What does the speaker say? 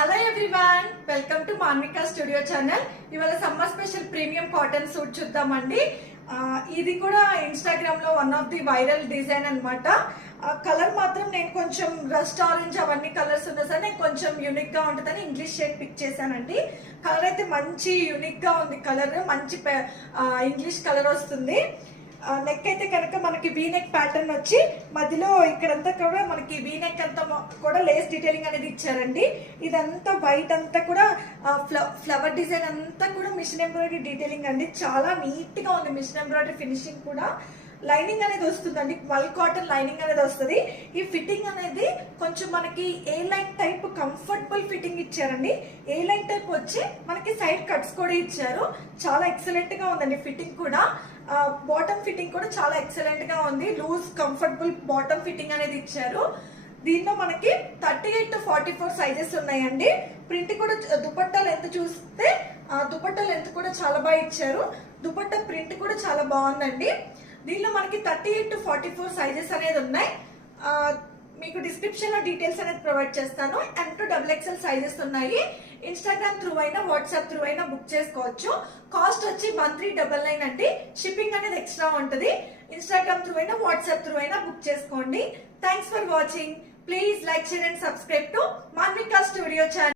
Hello everyone, welcome to Manvika studio channel. ఇవాళ summer special premium cotton suit చూద్దామండి. ఇది కూడా ఇన్స్టాగ్రామ్ లో one of the viral design అనమాట. కలర్ మాత్రం నేను కొంచెం రస్ట్ ఆరెంజ్ అవన్నీ కలర్స్ ఉన్నా సరే నేను కొంచెం యూనిక్ గా ఉంటుందని ఇంగ్లీష్ షేడ్ పిక్ చేశానండి. కలర్ అయితే మంచి యూనిక్ గా ఉంది. కలర్ మంచి ఇంగ్లీష్ కలర్ వస్తుంది. నెక్ అయితే కనుక మనకి వీ నెక్ ప్యాటర్న్ వచ్చి మధ్యలో ఇక్కడంతా కూడా మనకి వీ నెక్ అంతా కూడా లేస్ డీటెయిలింగ్ అనేది ఇచ్చారండి. ఇదంతా వైట్ అంతా కూడా ఫ్లవర్ డిజైన్ అంతా కూడా మిషన్ ఎంబ్రాయిడరీ డీటెయిలింగ్ అండి. చాలా నీట్ గా ఉంది. మిషన్ ఎంబ్రాయిడరీ ఫినిషింగ్ కూడా లైనింగ్ అనేది వస్తుందండి. వల్ కాటన్ లైనింగ్ అనేది వస్తుంది. ఈ ఫిట్టింగ్ అనేది కొంచెం మనకి ఏ లైన్ టైప్ కంఫర్టబుల్ ఫిట్టింగ్ ఇచ్చారండి. ఏ లైన్ టైప్ వచ్చి మనకి సైడ్ కట్స్ కూడా ఇచ్చారు. చాలా ఎక్సలెంట్ గా ఉందండి ఫిట్టింగ్ కూడా. బాటమ్ ఫిట్టింగ్ కూడా చాలా ఎక్సలెంట్ గా ఉంది. లూజ్ కంఫర్టబుల్ బాటమ్ ఫిట్టింగ్ అనేది ఇచ్చారు. దీనిలో మనకి 38 to 44 సైజెస్ ఉన్నాయండి. ప్రింట్ కూడా దుపట్టా లెంత్ చూస్తే దుపట్టా లెంత్ కూడా చాలా బాగా ఇచ్చారు. దుపట్టా ప్రింట్ కూడా చాలా బాగుందండి. దీనిలో మనకి 38 to 44 సైజెస్ అనేది ఉన్నాయి. మీకు డిస్క్రిప్షన్ లో డీటెయిల్స్ అనేది ప్రొవైడ్ చేస్తాను. M to XXL సైజెస్ ఉన్నాయి. ఇన్స్టాగ్రామ్ త్రూ అయినా వాట్సాప్ త్రూ అయినా బుక్ చేసుకోవచ్చు. కాస్ట్ వచ్చి 1399 అండి. షిప్పింగ్ అనేది ఎక్స్ట్రా ఉంటుంది. ఇన్స్టాగ్రామ్ త్రూ అయినా వాట్సాప్ త్రూ అయినా బుక్ చేసుకోండి. Thanks for watching. Please like, share and subscribe to Manvika studio channel.